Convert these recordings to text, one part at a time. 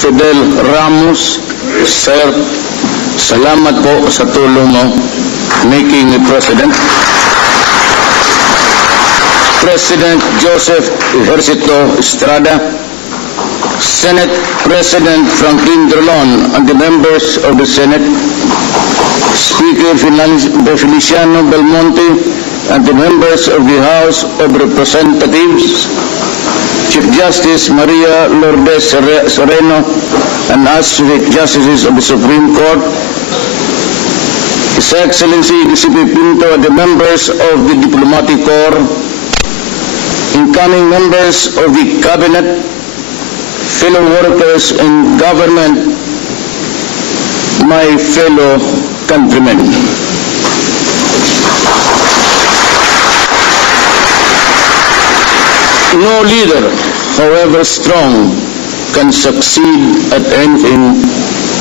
Fidel Ramos, Sir, salamat po sa tulong mo making me President. President Joseph Ejercito Estrada, Senate President Franklin Drilon and the members of the Senate, Speaker Feliciano Belmonte and the members of the House of Representatives, Chief Justice Maria Lourdes Sereno and Associate Justices of the Supreme Court, His Excellency the CP Pinto and the members of the Diplomatic Corps, incoming members of the Cabinet, fellow workers in government, my fellow countrymen. No leader, however strong, can succeed at anything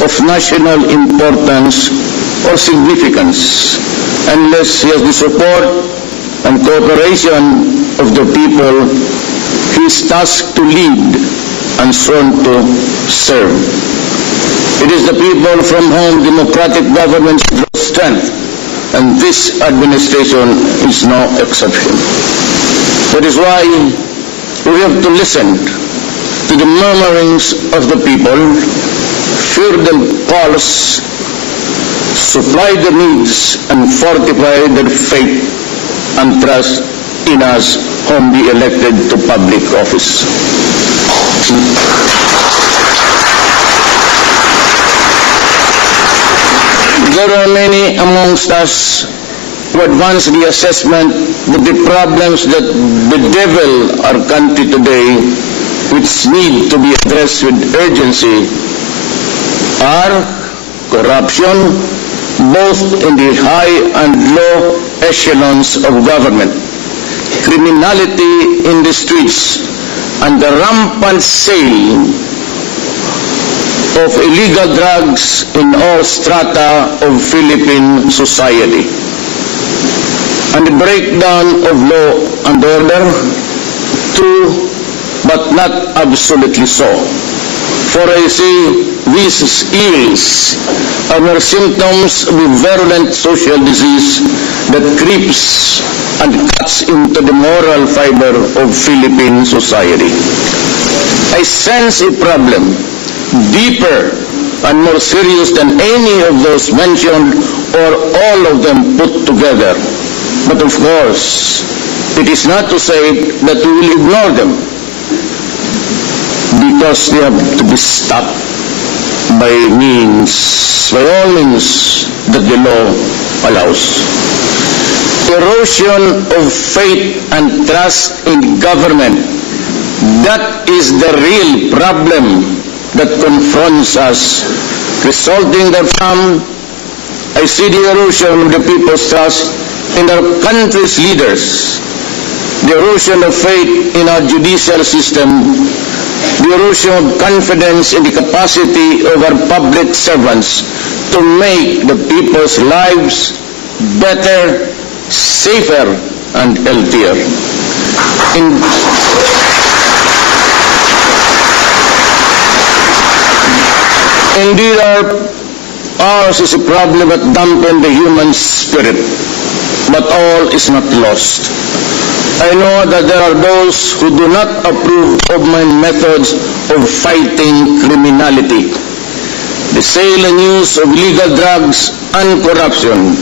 of national importance or significance unless he has the support and cooperation of the people he is tasked to lead and sworn to serve. It is the people from whom democratic governments draw strength, and this administration is no exception. That is why we have to listen to the murmurings of the people, fear their pulse, supply their needs, and fortify their faith and trust in us whom we elected to public office. There are many amongst us who advance the assessment that the problems that bedevil our country today, which need to be addressed with urgency, are corruption, both in the high and low echelons of government, criminality in the streets, and the rampant sale of illegal drugs in all strata of Philippine society, and the breakdown of law and order, true but not absolutely so. For I see these ills are mere symptoms of a virulent social disease that creeps and cuts into the moral fiber of Philippine society. I sense a problem deeper and more serious than any of those mentioned or all of them put together. But of course, it is not to say that we will ignore them, because they have to be stopped by all means that the law allows. Erosion of faith and trust in government, that is the real problem that confronts us, resulting therefrom, I see the erosion of the people's trust in our country's leaders, the erosion of faith in our judicial system, the erosion of confidence in the capacity of our public servants to make the people's lives better, safer, and healthier. Indeed, ours is a problem that dampens the human spirit, but all is not lost. I know that there are those who do not approve of my methods of fighting criminality, the sale and use of illegal drugs and corruption.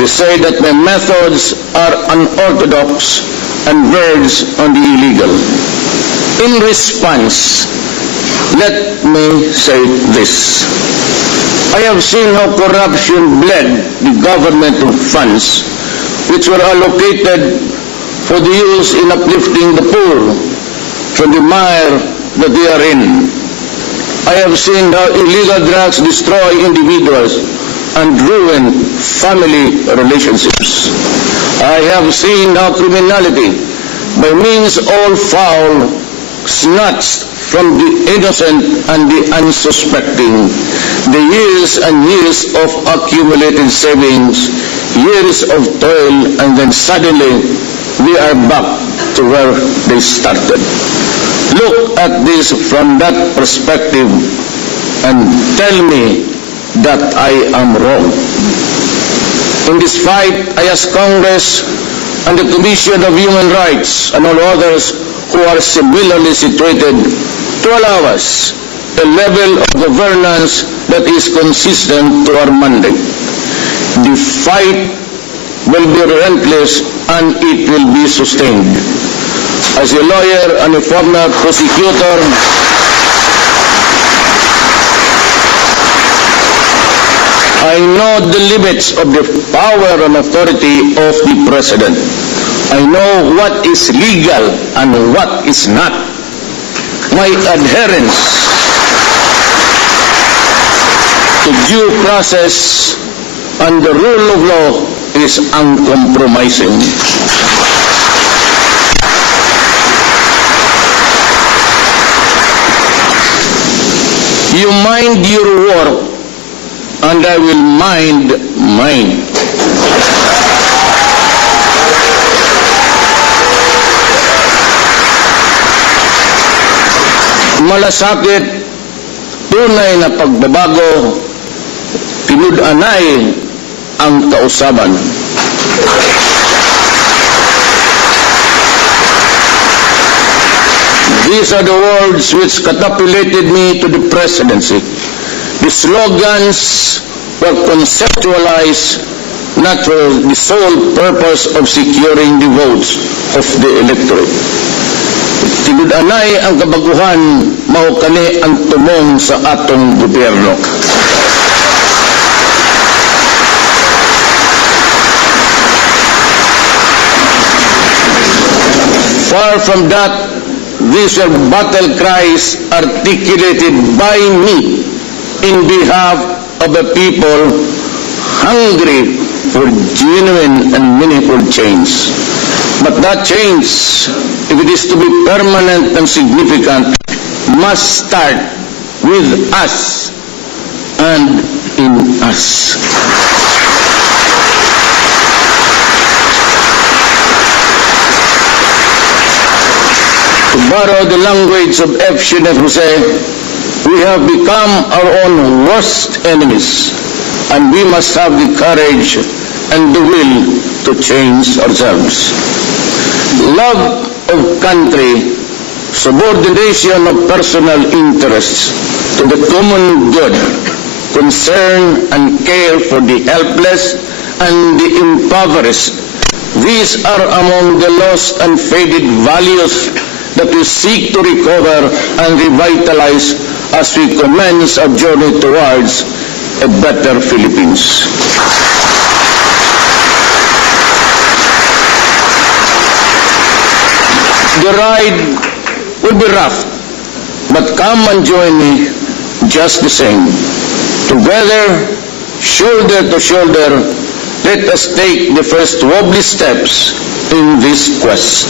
They say that my methods are unorthodox and verge on the illegal. In response, let me say this. I have seen how corruption bled the government of funds which were allocated for the use in uplifting the poor from the mire that they are in. I have seen how illegal drugs destroy individuals and ruin family relationships. I have seen how criminality, by means all foul, snatched from the innocent and the unsuspecting the years and years of accumulated savings, years of toil, and then suddenly we are back to where they started. look at this from that perspective and tell me that I am wrong. In this fight, I ask Congress and the Commission of Human Rights and all others who are similarly situated to allow us a level of governance that is consistent to our mandate. The fight will be relentless and it will be sustained. As a lawyer and a former prosecutor, I know the limits of the power and authority of the President. I know what is legal and what is not. My adherence to due process and the rule of law is uncompromising. You mind your work, and I will mind mine. Malasakit, tunay na pagbabago, tinud-anay ang kausaban. These are the words which catapulted me to the presidency. The slogans were conceptualized not for the sole purpose of securing the votes of the electorate. Tinud-anay ang kabaguhan, mao kani ang tumong sa atong gobyerno. Far from that, these are battle cries articulated by me in behalf of the people hungry for genuine and meaningful change. But that change, if it is to be permanent and significant, must start with us and in us. To borrow the language of F. Jose, we have become our own worst enemies, and we must have the courage and the will to change ourselves. Love of country, subordination of personal interests to the common good, concern and care for the helpless and the impoverished. These are among the lost and faded values that we seek to recover and revitalize as we commence our journey towards a better Philippines. The ride will be rough, but come and join me just the same. Together, shoulder to shoulder, let us take the first wobbly steps in this quest.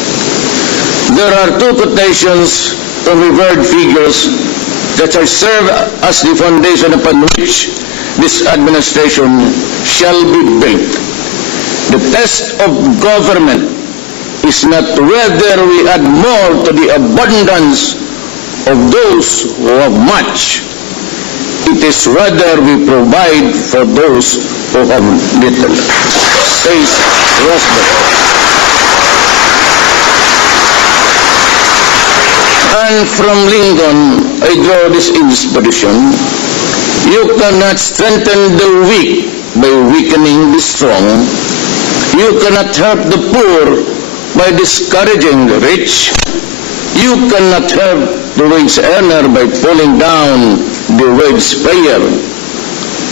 There are two quotations from revered figures that shall serve as the foundation upon which this administration shall be built. The test of government is not whether we add more to the abundance of those who have much. It is whether we provide for those who have little, says Rodrigo. And from Lincoln, I draw this inspiration. You cannot strengthen the weak by weakening the strong. You cannot help the poor by discouraging the rich. You cannot help the wage earner by pulling down the wage payer.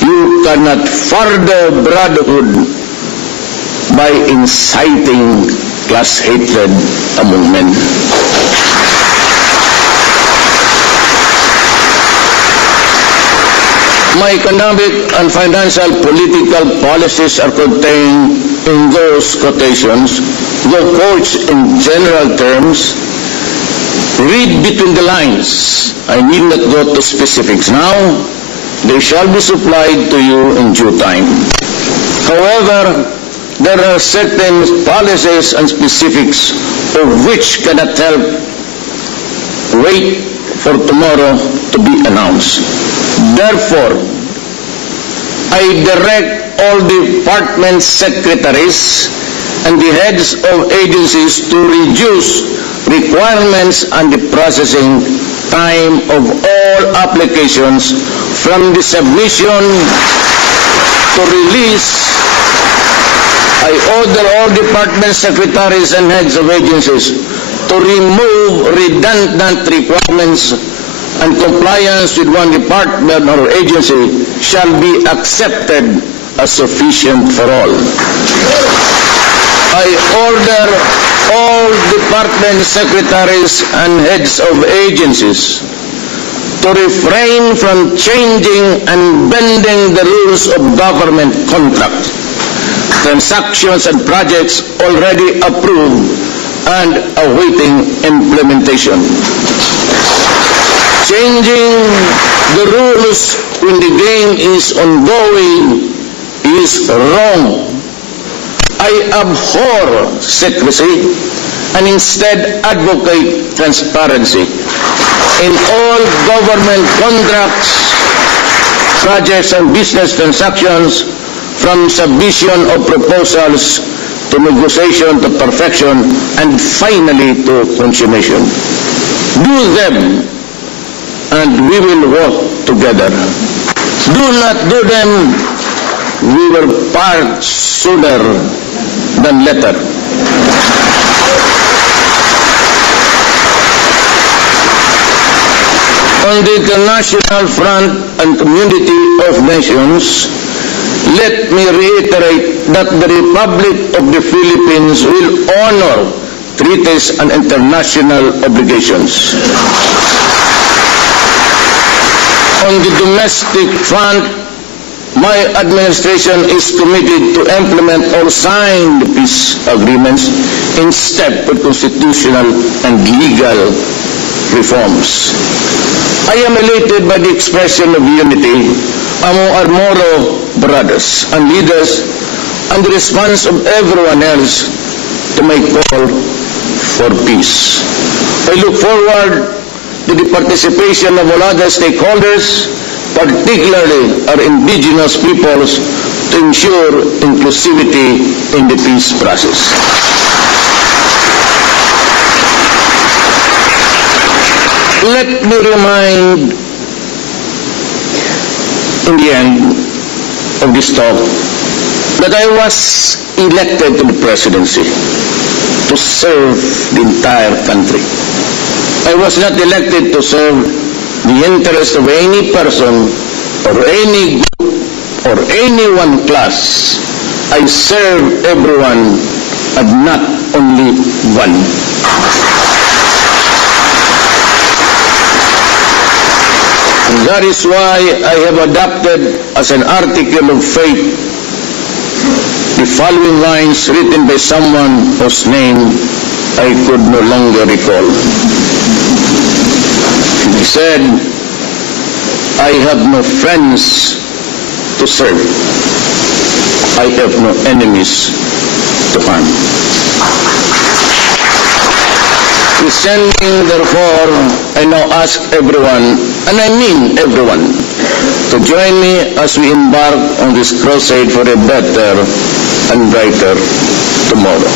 You cannot further brotherhood by inciting class hatred among men. My economic and financial political policies are contained in those quotations, though couched in general terms. Read between the lines. I need not go to specifics now. They shall be supplied to you in due time. However, there are certain policies and specifics of which cannot help wait for tomorrow to be announced. Therefore, I direct all department secretaries and the heads of agencies to reduce requirements and the processing time of all applications from the submission to release. I order all department secretaries and heads of agencies to remove redundant requirements, and compliance with one department or agency shall be accepted as sufficient for all. I order all department secretaries and heads of agencies to refrain from changing and bending the rules of government contracts, transactions, and projects already approved and awaiting implementation. Changing the rules when the game is ongoing is wrong. I abhor secrecy and instead advocate transparency in all government contracts, projects, and business transactions, from submission of proposals to negotiation to perfection and finally to consummation. Do them and we will work together. Do not do them, we will part sooner than later. On the international front and community of nations, let me reiterate that the Republic of the Philippines will honor treaties and international obligations. On the domestic front, my administration is committed to implement or sign the peace agreements in step with constitutional and legal reforms. I am elated by the expression of unity among our Moro brothers and leaders and the response of everyone else to my call for peace. I look forward to the participation of all other stakeholders, particularly our indigenous peoples, to ensure inclusivity in the peace process. Let me remind, in the end of this talk, that I was elected to the presidency to serve the entire country. I was not elected to serve the interest of any person or any group or any one class. I serve everyone and not only one. And that is why I have adopted as an article of faith the following lines written by someone whose name I could no longer recall. He said, I have no friends to serve. I have no enemies to harm. Descending, therefore, I now ask everyone, and I mean everyone, to join me as we embark on this crusade for a better and brighter tomorrow.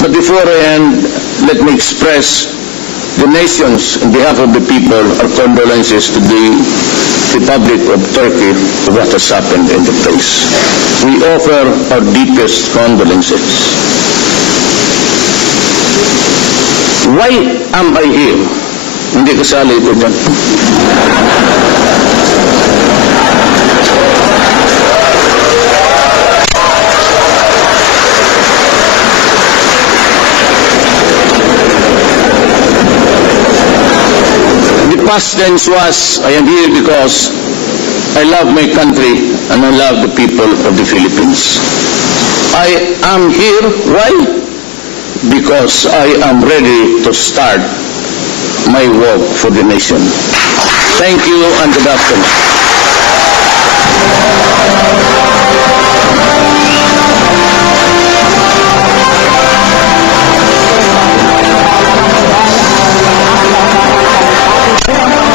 But before I end, let me express the nation's, on behalf of the people, our condolences to the Republic of Turkey for what has happened in the place. We offer our deepest condolences. Why am I here? Hindi kasali ito dyan. The past tense was, I am here because I love my country and I love the people of the Philippines. I am here, why? Because I am ready to start my work for the nation. Thank you and good afternoon.